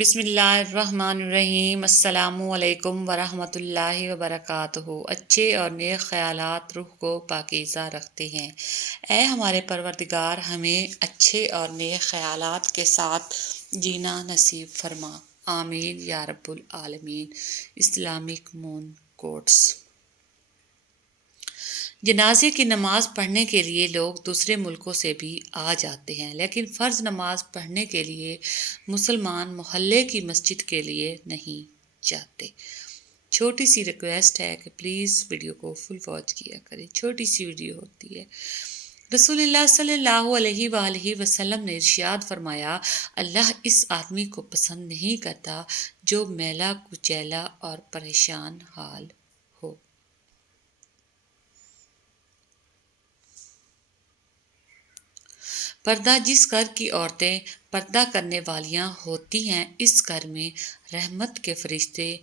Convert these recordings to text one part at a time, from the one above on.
بسم اللہ الرحمن الرحیم۔ السلام علیکم ورحمۃ اللہ وبرکاتہ۔ اچھے اور نیک خیالات روح کو پاکیزہ رکھتے ہیں۔ اے ہمارے پروردگار، ہمیں اچھے اور نیک خیالات کے ساتھ جینا نصیب فرما، آمین یا رب العالمین۔ اسلامک مون کوٹس۔ جنازے کی نماز پڑھنے کے لیے لوگ دوسرے ملکوں سے بھی آ جاتے ہیں، لیکن فرض نماز پڑھنے کے لیے مسلمان محلے کی مسجد کے لیے نہیں جاتے۔ چھوٹی سی ریکویسٹ ہے کہ پلیز ویڈیو کو فل واچ کیا کریں، چھوٹی سی ویڈیو ہوتی ہے۔ رسول اللہ صلی اللہ علیہ وآلہ وسلم نے ارشاد فرمایا، اللہ اس آدمی کو پسند نہیں کرتا جو میلا کچیلا اور پریشان حال ہو۔ پردہ جس گھر کی عورتیں پردہ کرنے والیاں ہوتی ہیں، اس گھر میں رحمت کے فرشتے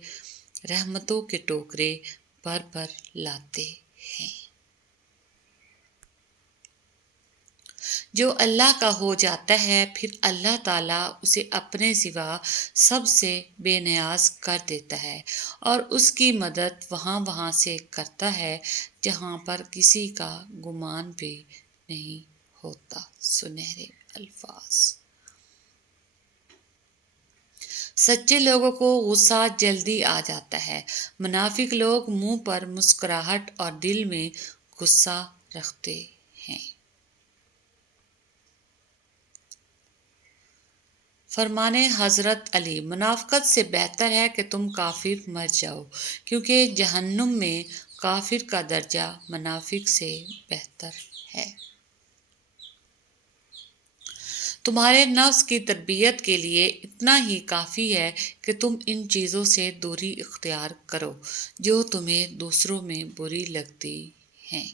رحمتوں کے ٹوکرے بھر بھر لاتے ہیں۔ جو اللہ کا ہو جاتا ہے، پھر اللہ تعالیٰ اسے اپنے سوا سب سے بے نیاز کر دیتا ہے اور اس کی مدد وہاں سے کرتا ہے جہاں پر کسی کا گمان بھی نہیں ہوتا۔ سنہرے الفاظ۔ سچے لوگوں کو غصہ جلدی آ جاتا ہے، منافق لوگ منہ پر مسکراہٹ اور دل میں غصہ رکھتے ہیں۔ فرمانے حضرت علی، منافقت سے بہتر ہے کہ تم کافر مر جاؤ، کیونکہ جہنم میں کافر کا درجہ منافق سے بہتر ہے۔ تمہارے نفس کی تربیت کے لیے اتنا ہی کافی ہے کہ تم ان چیزوں سے دوری اختیار کرو جو تمہیں دوسروں میں بری لگتی ہیں۔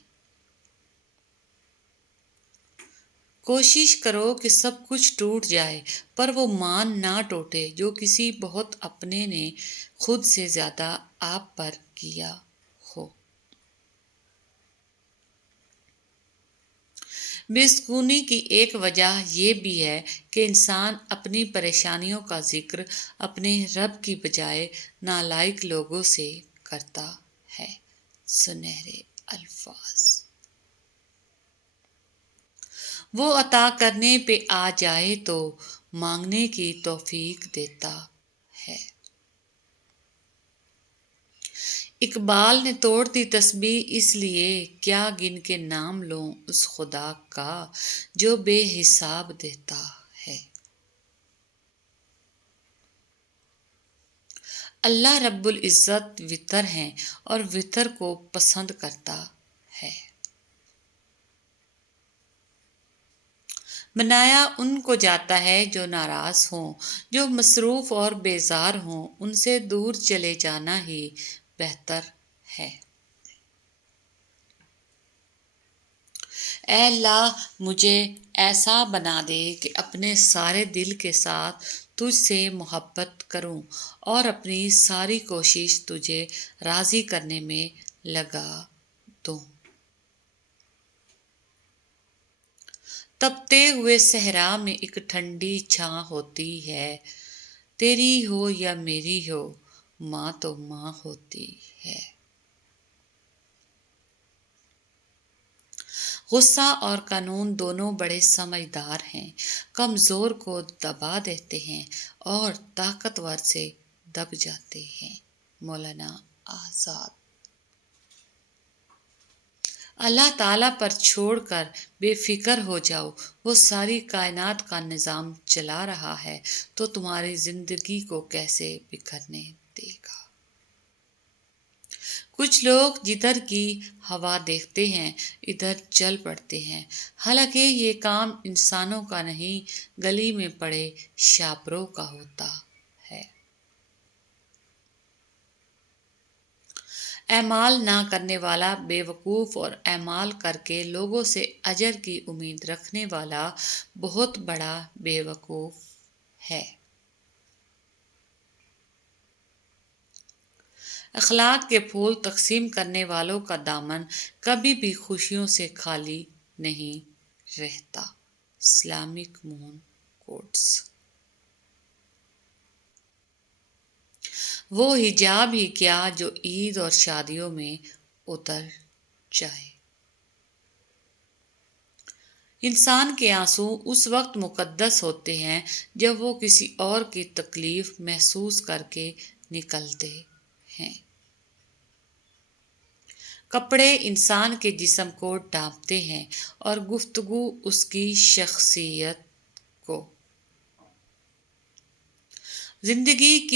کوشش کرو کہ سب کچھ ٹوٹ جائے، پر وہ مان نہ ٹوٹے جو کسی بہت اپنے نے خود سے زیادہ آپ پر کیا ہو۔ بے سکونی کی ایک وجہ یہ بھی ہے کہ انسان اپنی پریشانیوں کا ذکر اپنے رب کی بجائے نالائق لوگوں سے کرتا ہے۔ سنہرے الفاظ۔ وہ عطا کرنے پہ آ جائے تو مانگنے کی توفیق دیتا ہے۔ اقبال نے توڑ دی تسبیح اس لیے، کیا گن کے نام لوں اس خدا کا جو بے حساب دیتا ہے۔ اللہ رب العزت وتر ہیں اور وتر کو پسند کرتا ہے۔ منایا ان کو جاتا ہے جو ناراض ہوں، جو مصروف اور بیزار ہوں، ان سے دور چلے جانا ہی بہتر ہے۔ اے اللہ، مجھے ایسا بنا دے کہ اپنے سارے دل کے ساتھ تجھ سے محبت کروں اور اپنی ساری کوشش تجھے راضی کرنے میں لگا دوں۔ تپتے ہوئے صحرا میں ایک ٹھنڈی چھاں ہوتی ہے، تیری ہو یا میری ہو، ماں تو ماں ہوتی ہے۔ غصہ اور قانون دونوں بڑے سمجھدار ہیں، کمزور کو دبا دیتے ہیں اور طاقتور سے دب جاتے ہیں۔ مولانا آزاد۔ اللہ تعالیٰ پر چھوڑ کر بے فکر ہو جاؤ، وہ ساری کائنات کا نظام چلا رہا ہے تو تمہاری زندگی کو کیسے بکھرنے دے گا۔ کچھ لوگ جدھر کی ہوا دیکھتے ہیں ادھر چل پڑتے ہیں، حالانکہ یہ کام انسانوں کا نہیں، گلی میں پڑے شاپروں کا ہوتا ہے۔ اعمال نہ کرنے والا بے وقوف اور اعمال کر کے لوگوں سے اجر کی امید رکھنے والا بہت بڑا بے وقوف ہے۔ اخلاق کے پھول تقسیم کرنے والوں کا دامن کبھی بھی خوشیوں سے خالی نہیں رہتا۔ اسلامک مون کوٹس۔ وہ حجاب ہی کیا جو عید اور شادیوں میں اتر جائے۔ انسان کے آنسو اس وقت مقدس ہوتے ہیں جب وہ کسی اور کی تکلیف محسوس کر کے نکلتے ہیں۔ کپڑے انسان کے جسم کو ڈھانپتے ہیں اور گفتگو اس کی شخصیت کو۔ زندگی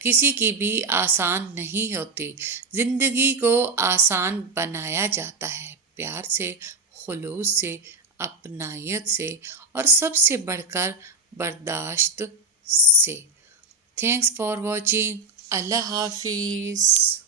کسی کی بھی آسان نہیں ہوتی۔ زندگی کو آسان بنایا جاتا ہے پیار سے، خلوص سے، اپنائیت سے اور سب سے بڑھ کر برداشت سے۔ Thanks for watching. اللہ حافظ۔